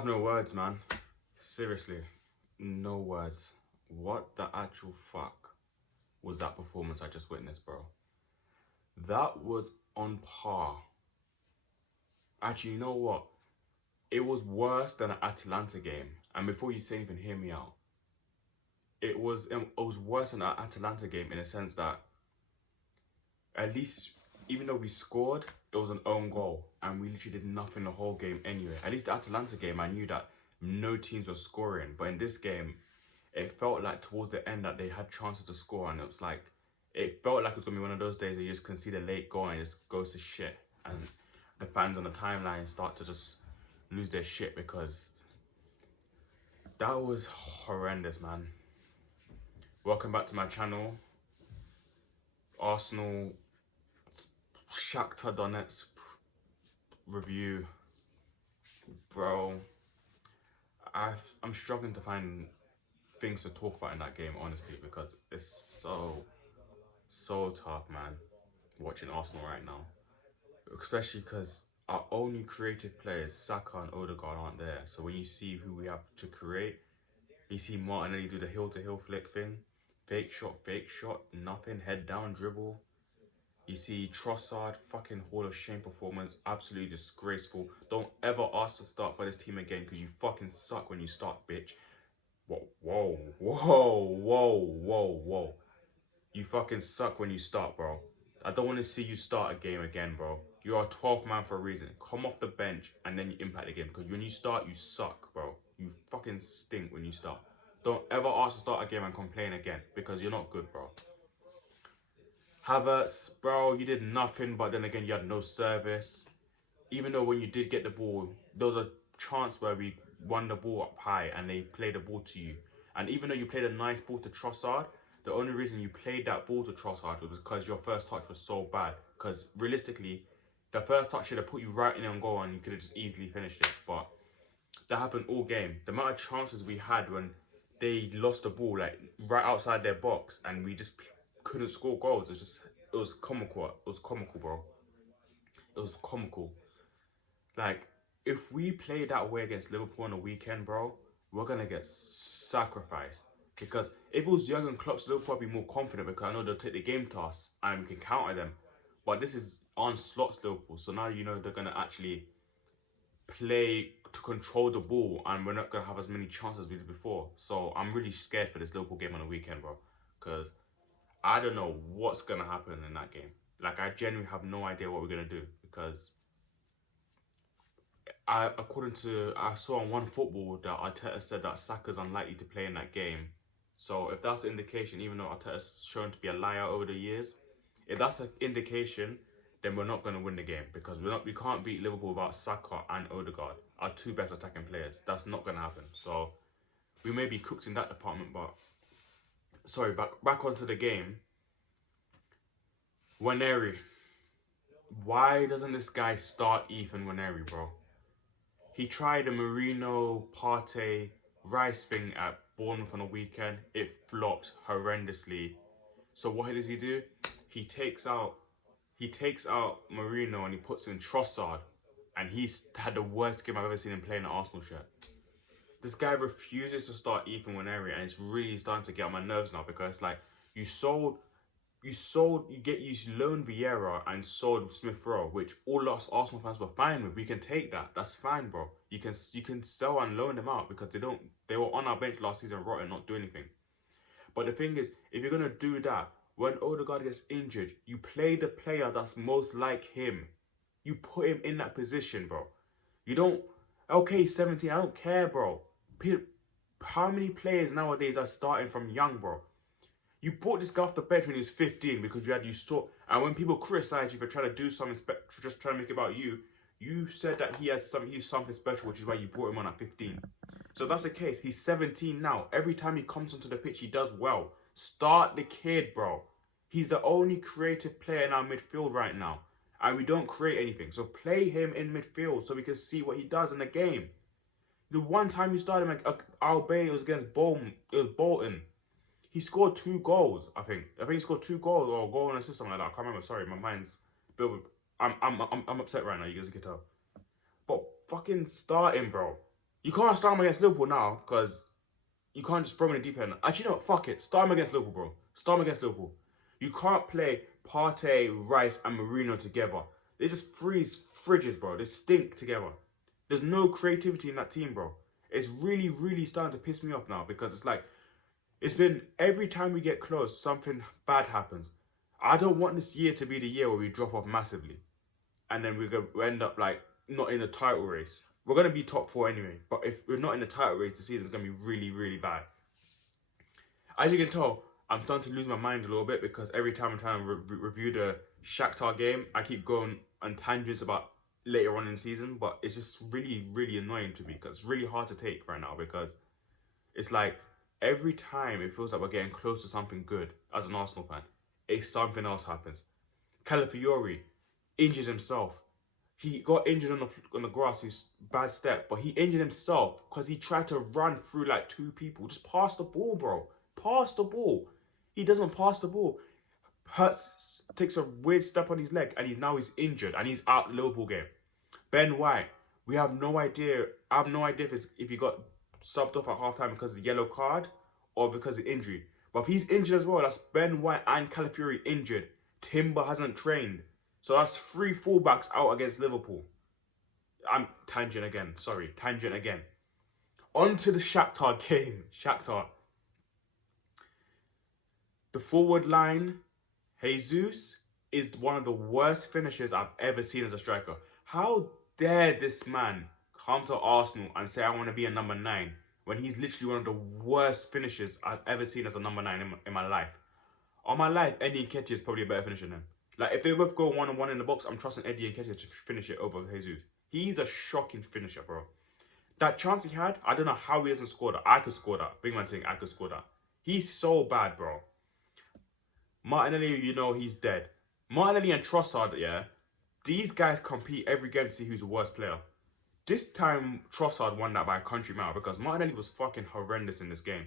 have no words, man. Seriously, no words. What the actual fuck was that performance I just witnessed, bro? That was on par. Actually, you know what? It was worse than an Atalanta game. And before you say anything, hear me out. It was worse than an Atalanta game in a sense that at least, even though we scored, it was an own goal. And we literally did nothing the whole game anyway. At least the Atalanta game, I knew that no teams were scoring. But in this game, it felt like towards the end that they had chances to score. And it was like, it felt like it was going to be one of those days where you just concede a late goal and it just goes to shit. And the fans on the timeline start to just lose their shit because that was horrendous, man. Welcome back to my channel. Arsenal Shakhtar Donetsk review. Bro, I'm struggling to find things to talk about in that game, honestly, because it's so tough, man, watching Arsenal right now. Especially because our only creative players, Saka and Odegaard, aren't there. So when you see who we have to create, you see Martinelli do the heel-to-heel flick thing. Fake shot, nothing, head down, dribble. You see Trossard, fucking Hall of Shame performance, absolutely disgraceful. Don't ever ask to start for this team again because you fucking suck when you start, bitch. Whoa. You fucking suck when you start, bro. I don't want to see you start a game again, bro. You are a 12th man for a reason. Come off the bench and then you impact the game. Because when you start, you suck, bro. You fucking stink when you start. Don't ever ask to start a game and complain again. Because you're not good, bro. Havertz, bro, you did nothing. But then again, you had no service. Even though when you did get the ball, there was a chance where we won the ball up high and they played the ball to you. And even though you played a nice ball to Trossard, the only reason you played that ball to Trossard was because your first touch was so bad. Because realistically, the first touch should have put you right in on goal and you could have just easily finished it. But that happened all game. The amount of chances we had when they lost the ball, like right outside their box, and we just couldn't score goals. It was comical. It was comical, bro. It was comical. Like, if we play that way against Liverpool on the weekend, bro, we're going to get sacrificed. Because if it was Jurgen Klopp's Liverpool, I'd be more confident because I know they'll take the game to us and we can counter them. But this is Arne Slot's Liverpool, so now you know they're going to actually play to control the ball and we're not going to have as many chances as we did before. So I'm really scared for this Liverpool game on the weekend, bro. Because I don't know what's going to happen in that game. Like, I genuinely have no idea what we're going to do because I saw on One Football that Arteta said that Saka's unlikely to play in that game. So if that's an indication, even though Arteta's shown to be a liar over the years, if that's an indication, then we're not going to win the game because we can't beat Liverpool without Saka and Odegaard, our two best attacking players. That's not going to happen. So we may be cooked in that department, but sorry, back onto the game. Waneri. Why doesn't this guy start Ethan Waneri, bro? He tried a Marino, Partey, Rice thing at Bournemouth on the weekend. It flopped horrendously. So what does he do? He takes out Marino and he puts in Trossard. And he's had the worst game I've ever seen him play in an Arsenal shirt. This guy refuses to start Ethan Waneri and it's really starting to get on my nerves now because like you loaned Vieira and sold Smith Rowe, which all us Arsenal fans were fine with. We can take that. That's fine, bro. You can sell and loan them out because they were on our bench last season, rotten, not doing anything. But the thing is, if you're gonna do that, when Odegaard gets injured, you play the player that's most like him. You put him in that position, bro. You don't. Okay, 17. I don't care, bro. How many players nowadays are starting from young, bro? You brought this guy off the bench when he was 15 because and when people criticize you for trying to do something just trying to make it about you, you said that he's something special, which is why you brought him on at 15. So that's the case. He's 17 now. Every time he comes onto the pitch, he does well. Start the kid, bro. He's the only creative player in our midfield right now. And we don't create anything. So play him in midfield so we can see what he does in the game. The one time you started him, albeit it was against Bolton. He scored 2 goals, I think. He scored 2 goals or a goal and assist, something like that. I can't remember. Sorry, my mind's built with... I'm upset right now, you guys can tell. But fucking start him, bro. You can't start him against Liverpool now because you can't just throw him in the deep end. Actually, you know what? Fuck it. Start him against Liverpool, bro. Start him against Liverpool. You can't play Partey, Rice, and Mourinho together. They just freeze fridges, bro. They stink together. There's no creativity in that team, bro. It's really, really starting to piss me off now because it's like, it's been every time we get close, something bad happens. I don't want this year to be the year where we drop off massively. And then we end up like not in the title race. We're going to be top 4 anyway. But if we're not in the title race, the season's going to be really, really bad. As you can tell, I'm starting to lose my mind a little bit because every time I'm trying to review the Shakhtar game, I keep going on tangents about later on in the season. But it's just really, really annoying to me because it's really hard to take right now because it's like every time it feels like we're getting close to something good as an Arsenal fan, something else happens. Calafiori injures himself. He got injured on the grass, his bad step, but he injured himself because he tried to run through like 2 people. Just pass the ball, bro. Pass the ball. He doesn't pass the ball. Hurts takes a weird step on his leg and he's injured and he's out the Liverpool game. Ben White, we have no idea. I have no idea if he got subbed off at halftime because of the yellow card or because of injury. But if he's injured as well, that's Ben White and Calafiori injured. Timber hasn't trained. So that's 3 fullbacks out against Liverpool. I'm tangent again. Sorry, tangent again. On to the Shakhtar game. Shakhtar. The forward line, Jesus, is one of the worst finishers I've ever seen as a striker. How dare this man come to Arsenal and say, I want to be a number 9, when he's literally one of the worst finishers I've ever seen as a number 9 in my life. On my life, Eddie Nketiah is probably a better finisher than him. Like, if they both go 1-on-1 in the box, I'm trusting Eddie Nketiah to finish it over Jesus. He's a shocking finisher, bro. That chance he had, I don't know how he hasn't scored that. I could score that. Big man saying I could score that. He's so bad, bro. Martinelli, you know he's dead. Martinelli and Trossard, yeah, these guys compete every game to see who's the worst player. This time, Trossard won that by a country mile because Martinelli was fucking horrendous in this game.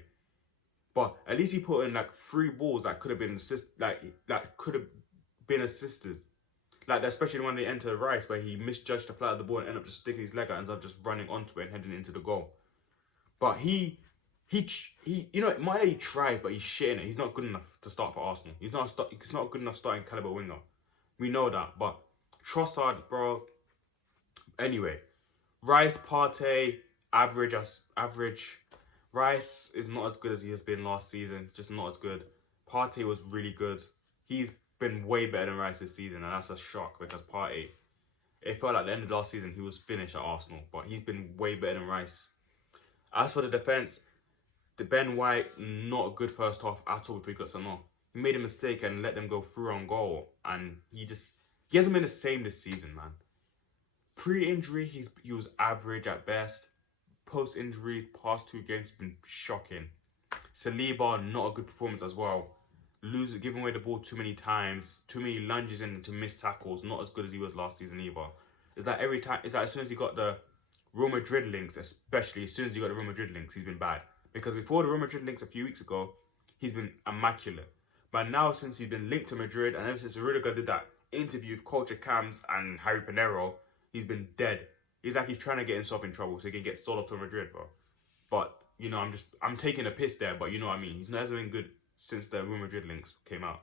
But at least he put in like 3 balls that could have been assisted. Like, especially when they enter Rice, where he misjudged the flight of the ball and ended up just sticking his leg out and ended up just running onto it and heading into the goal. But he you know, Martinelli tries, but he's shitting it. He's not good enough to start for Arsenal. He's not a good enough starting caliber winger. We know that. But Trossard, bro. Anyway, Rice, Partey, average. Rice is not as good as he has been last season. Just not as good. Partey was really good. He's been way better than Rice this season, and that's a shock because Partey, it felt like the end of last season he was finished at Arsenal, but he's been way better than Rice. As for the defence, the Ben White, not a good first half at all before he got sent off. He made a mistake and let them go through on goal, and he hasn't been the same this season, man. Pre-injury, he was average at best. Post-injury, past 2 games have been shocking. Saliba, not a good performance as well. Giving away the ball too many times, too many lunges into missed tackles, not as good as he was last season either. It's like every time, it's like as soon as he got the Real Madrid links, especially as soon as he got the Real Madrid links, he's been bad. Because before the Real Madrid links a few weeks ago, he's been immaculate. But now, since he's been linked to Madrid, and ever since Rudiger did that interview with Culture Cams and Harry Pinero, he's been dead. He's like he's trying to get himself in trouble so he can get sold off to Madrid, bro. But, you know, I'm taking a piss there, but you know what I mean. He hasn't been good since the Real Madrid links came out.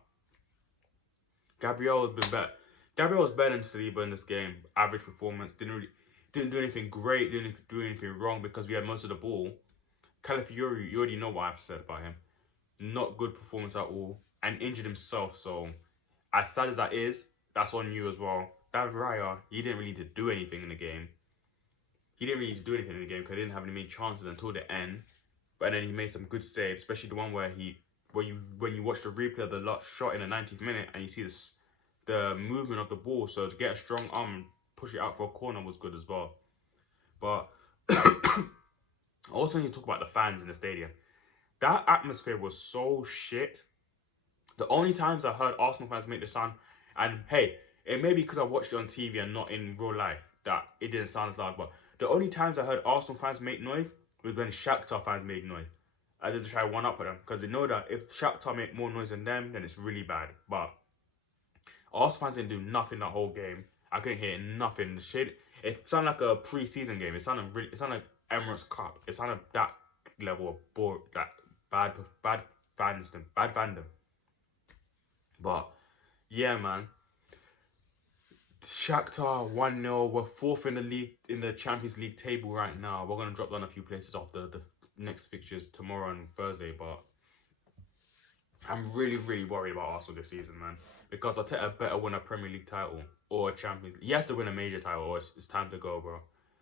Gabriel has been better. Gabriel was better than Saliba in this game. Average performance. Didn't do anything great. Didn't do anything wrong because we had most of the ball. Calafiori, you already know what I've said about him. Not good performance at all. And injured himself, so as sad as that is, that's on you as well. David Raya, he didn't really need to do anything in the game. He didn't really need to do anything in the game because he didn't have any chances until the end. But then he made some good saves, especially the one where when you watch the replay of the shot in the 90th minute and you see the movement of the ball, so to get a strong arm and push it out for a corner was good as well. But I also need to talk about the fans in the stadium. That atmosphere was so shit. The only times I heard Arsenal fans make the sound, and hey, it may be because I watched it on TV and not in real life that it didn't sound as loud, but the only times I heard Arsenal fans make noise was when Shakhtar fans made noise. I did try one up with them because they know that if Shakhtar make more noise than them, then it's really bad. But Arsenal fans didn't do nothing that whole game. I couldn't hear nothing. It sounded like a pre-season game. It sounded Emirates Cup. It's kind of that level of that bad fandom. But yeah, man. Shakhtar 1-0. We're fourth in the league, in the Champions League table right now. We're gonna drop down a few places off the next fixtures tomorrow and Thursday, but I'm really, really worried about Arsenal this season, man. Because Arteta better win a Premier League title or a Champions League. He has to win a major title or it's time to go, bro.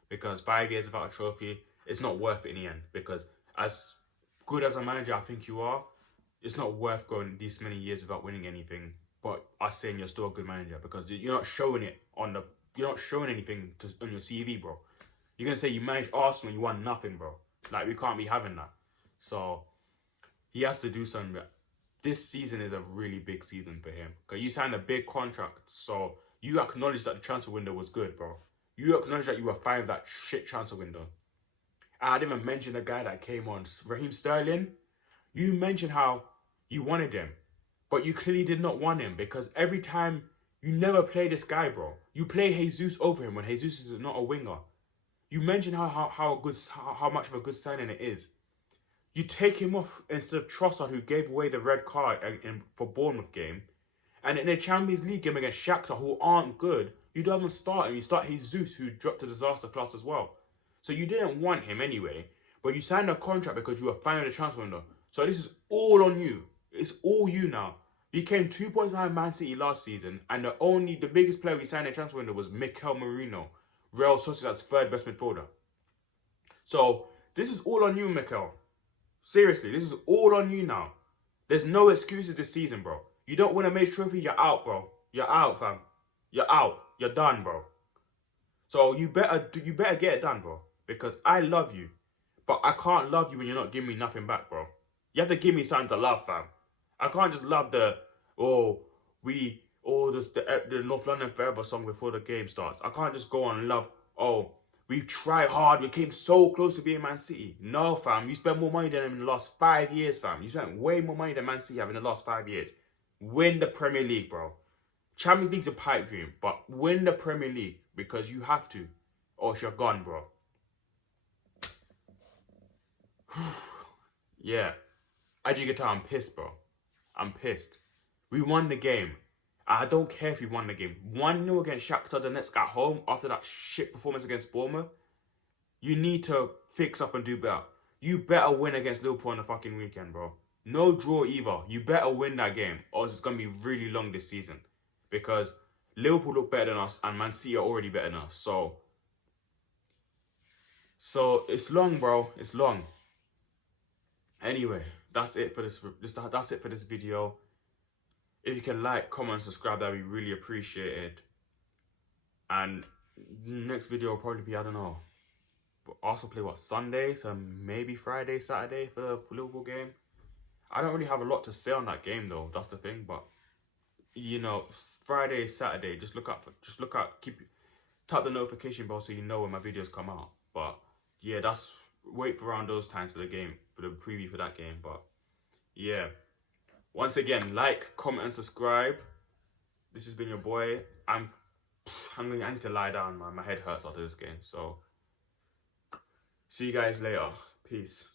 Because 5 years without a trophy, it's not worth it in the end. Because as good as a manager I think you are, it's not worth going these many years without winning anything. But us saying you're still a good manager because you're not showing it you're not showing anything on your CV, bro. You're gonna say you managed Arsenal, you won nothing, bro. Like, we can't be having that. So he has to do something. This season is a really big season for him because you signed a big contract, so you acknowledge that the transfer window was good, bro. You acknowledge that you were fine with that shit transfer window. And I didn't even mention the guy that came on, Raheem Sterling. You mentioned how you wanted him, but you clearly did not want him because every time you never play this guy, bro. You play Jesus over him when Jesus is not a winger. You mentioned how much of a good signing it is. You take him off instead of Trossard, who gave away the red card for Bournemouth game. And in a Champions League game against Shakhtar, who aren't good, you don't even start him. You start Jesus, who dropped to disaster class as well. So you didn't want him anyway, but you signed a contract because you were fine with the transfer window. So this is all on you. It's all you now. You came 2 points behind Man City last season, and the biggest player we signed in the transfer window was Mikel Merino, Real Sociedad's third best midfielder. So this is all on you, Mikel. Seriously, this is all on you now. There's no excuses this season, bro. You don't win a major trophy, you're out, bro. You're out, fam. You're out. You're done, bro. So you better get it done, bro. Because I love you, but I can't love you when you're not giving me nothing back, bro. You have to give me something to love, fam. I can't just love the North London Forever song before the game starts. I can't just go on and love, we tried hard, we came so close to being Man City. No, fam, you spent more money than them in the last 5 years, fam. You spent way more money than Man City have in the last 5 years. Win the Premier League, bro. Champions League's a pipe dream, but win the Premier League because you have to, or else you're gone, bro. Yeah. As you can tell, I'm pissed, bro. I'm pissed. We won the game. I don't care if we won the game. 1-0 against Shakhtar Donetsk at home after that shit performance against Bournemouth. You need to fix up and do better. You better win against Liverpool on the fucking weekend, bro. No draw either. You better win that game or it's going to be really long this season. Because Liverpool look better than us and Man City are already better than us. So it's long, bro. It's long. Anyway, that's it for this video. If you can like, comment, and subscribe, that'd be really appreciated. And next video will probably be, I don't know, but Arsenal play what, Sunday? So maybe Friday, Saturday for the Liverpool game. I don't really have a lot to say on that game though. That's the thing. But you know, Friday, Saturday, tap the notification bell so you know when my videos come out. But yeah, wait for around those times for the game, for the preview for that game. But yeah. Once again, like, comment, and subscribe. This has been your boy. I need to lie down, man. My head hurts after this game. So, see you guys later. Peace.